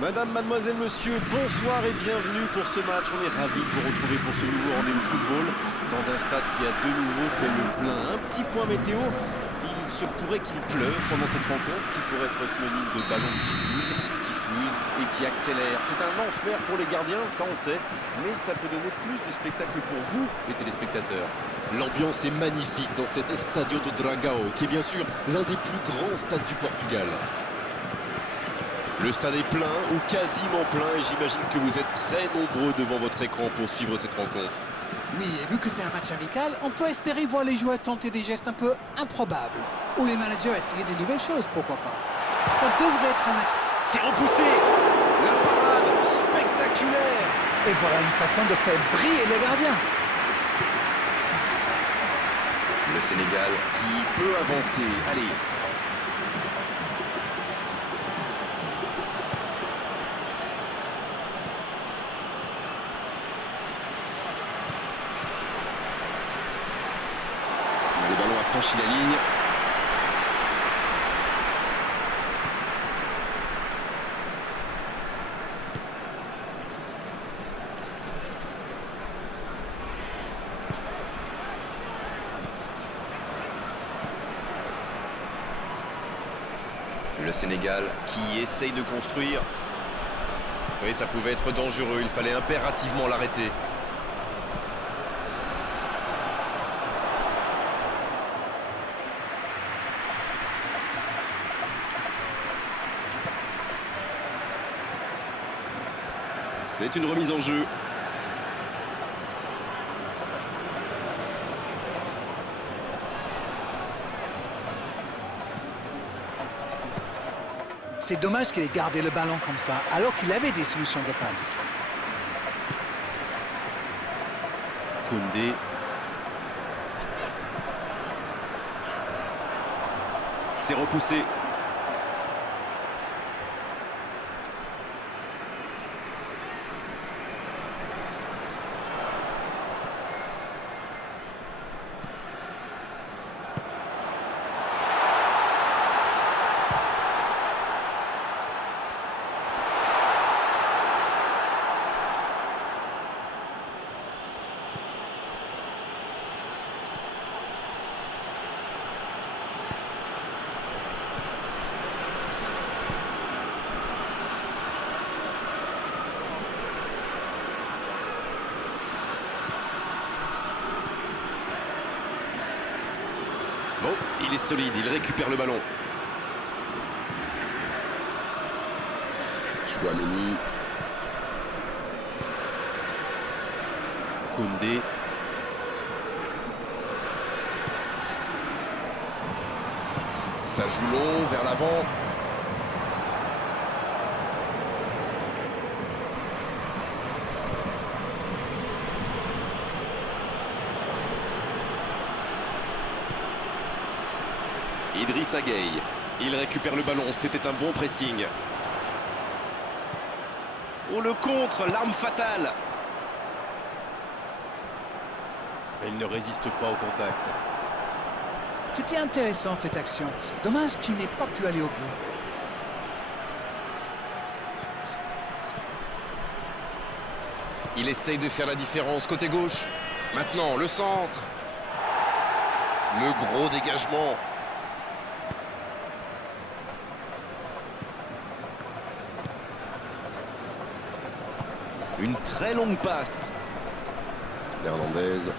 Madame, mademoiselle, monsieur, bonsoir et bienvenue pour ce match. On est ravis de vous retrouver pour ce nouveau rendez-vous football dans un stade qui a de nouveau fait le plein. Un petit point météo, il se pourrait qu'il pleuve pendant cette rencontre, qui pourrait être synonyme de ballon qui fuse et qui accélère. C'est un enfer pour les gardiens, ça on sait, mais ça peut donner plus de spectacle pour vous, les téléspectateurs. L'ambiance est magnifique dans cet Estádio do Dragão, qui est bien sûr l'un des plus grands stades du Portugal. Le stade est plein ou quasiment plein et j'imagine que vous êtes très nombreux devant votre écran pour suivre cette rencontre. Oui, et vu que c'est un match amical, on peut espérer voir les joueurs tenter des gestes un peu improbables. Ou les managers essayer des nouvelles choses, pourquoi pas. Ça devrait être un match. C'est repoussé. La parade spectaculaire. Et voilà une façon de faire briller les gardiens. Le Sénégal qui peut avancer. Allez. Le ballon a franchi la ligne. Le Sénégal qui essaye de construire. Oui, ça pouvait être dangereux, il fallait impérativement l'arrêter. C'est une remise en jeu. C'est dommage qu'il ait gardé le ballon comme ça, alors qu'il avait des solutions de passe. Koundé. C'est repoussé. Bon, il est solide, il récupère le ballon. Chouameni. Koundé. Ça joue long vers l'avant. Idrissa Gueye. Il récupère le ballon, c'était un bon pressing. Oh, le contre, l'arme fatale. Il ne résiste pas au contact. C'était intéressant cette action. Dommage qu'il n'ait pas pu aller au bout. Il essaye de faire la différence côté gauche. Maintenant, le centre. Le gros dégagement. Une très longue passe. Hernandez.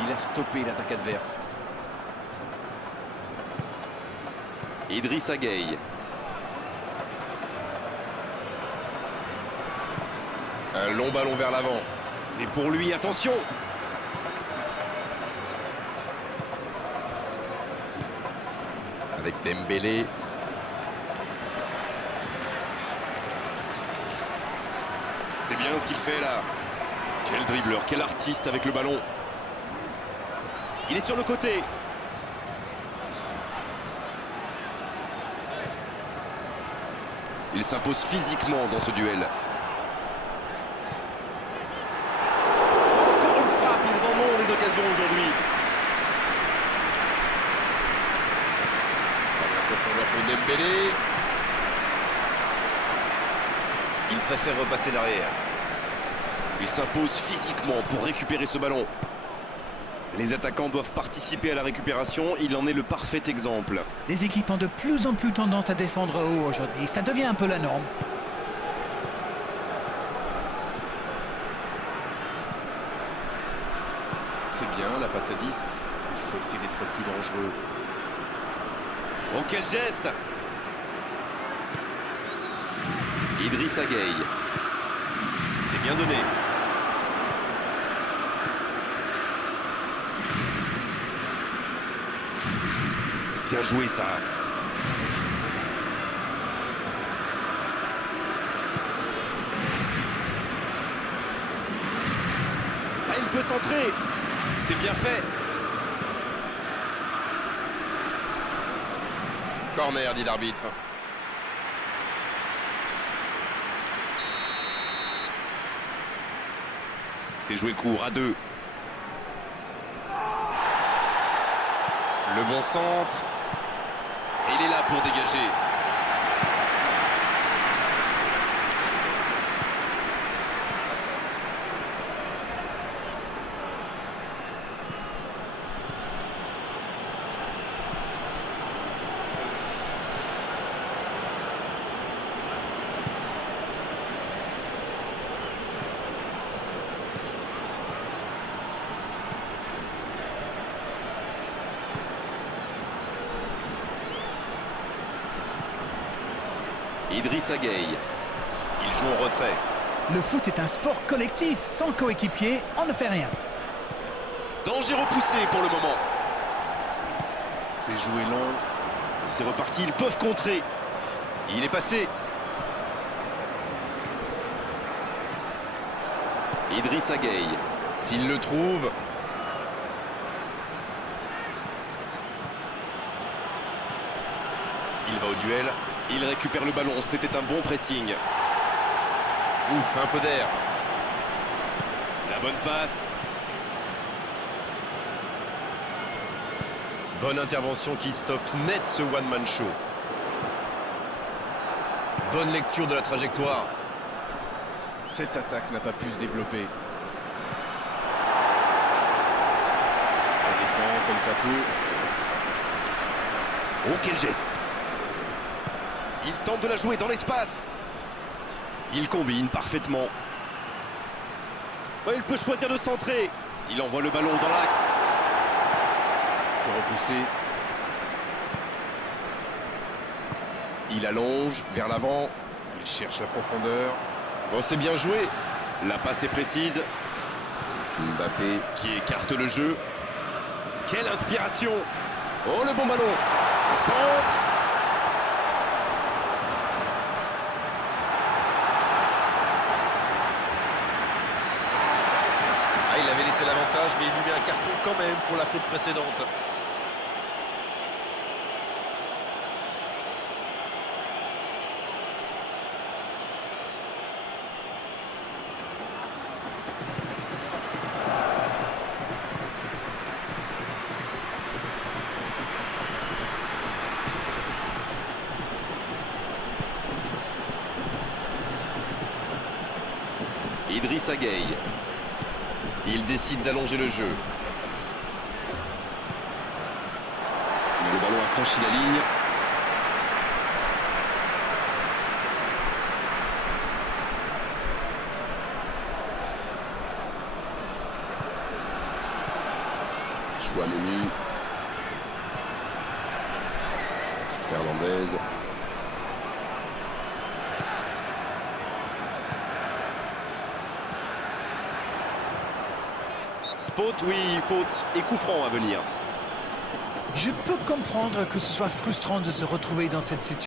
Il a stoppé l'attaque adverse. Idrissa Gueye. Un long ballon vers l'avant. Et pour lui, attention. Avec Dembélé. C'est bien ce qu'il fait là. Quel dribbleur, quel artiste avec le ballon. Il est sur le côté. Il s'impose physiquement dans ce duel. Encore une frappe, ils en ont des occasions aujourd'hui. La profondeur pour Dembélé. Il préfère repasser derrière. Il s'impose physiquement pour récupérer ce ballon. Les attaquants doivent participer à la récupération. Il en est le parfait exemple. Les équipes ont de plus en plus tendance à défendre haut aujourd'hui. Ça devient un peu la norme. C'est bien, la passe à 10. Il faut essayer d'être plus dangereux. Oh, quel geste! Idrissa Gueye. C'est bien donné. Bien joué, ça. Ah, il peut centrer. C'est bien fait. Corner, dit l'arbitre. C'est joué court à 2. Le bon centre. Et il est là pour dégager. Idrissa Gueye. Il joue en retrait. Le foot est un sport collectif. Sans coéquipier, on ne fait rien. Danger repoussé pour le moment. C'est joué long. C'est reparti. Ils peuvent contrer. Il est passé. Idrissa Gueye. S'il le trouve. Il va au duel. Il récupère le ballon. C'était un bon pressing. Ouf, un peu d'air. La bonne passe. Bonne intervention qui stoppe net ce one-man show. Bonne lecture de la trajectoire. Cette attaque n'a pas pu se développer. Ça défend comme ça peut. Oh, quel geste! Il tente de la jouer dans l'espace. Il combine parfaitement. Oh, il peut choisir de centrer. Il envoie le ballon dans l'axe. C'est repoussé. Il allonge vers l'avant. Il cherche la profondeur. Oh, c'est bien joué. La passe est précise. Mbappé qui écarte le jeu. Quelle inspiration! Oh, le bon ballon! Un centre! Ah, il avait laissé l'avantage, mais il lui met un carton quand même pour la faute précédente. Idrissa Gueye. Il décide d'allonger le jeu. Le ballon a franchi la ligne. Chouameni. Hernandez. Faute, oui, faute. Et coup franc à venir. Je peux comprendre que ce soit frustrant de se retrouver dans cette situation.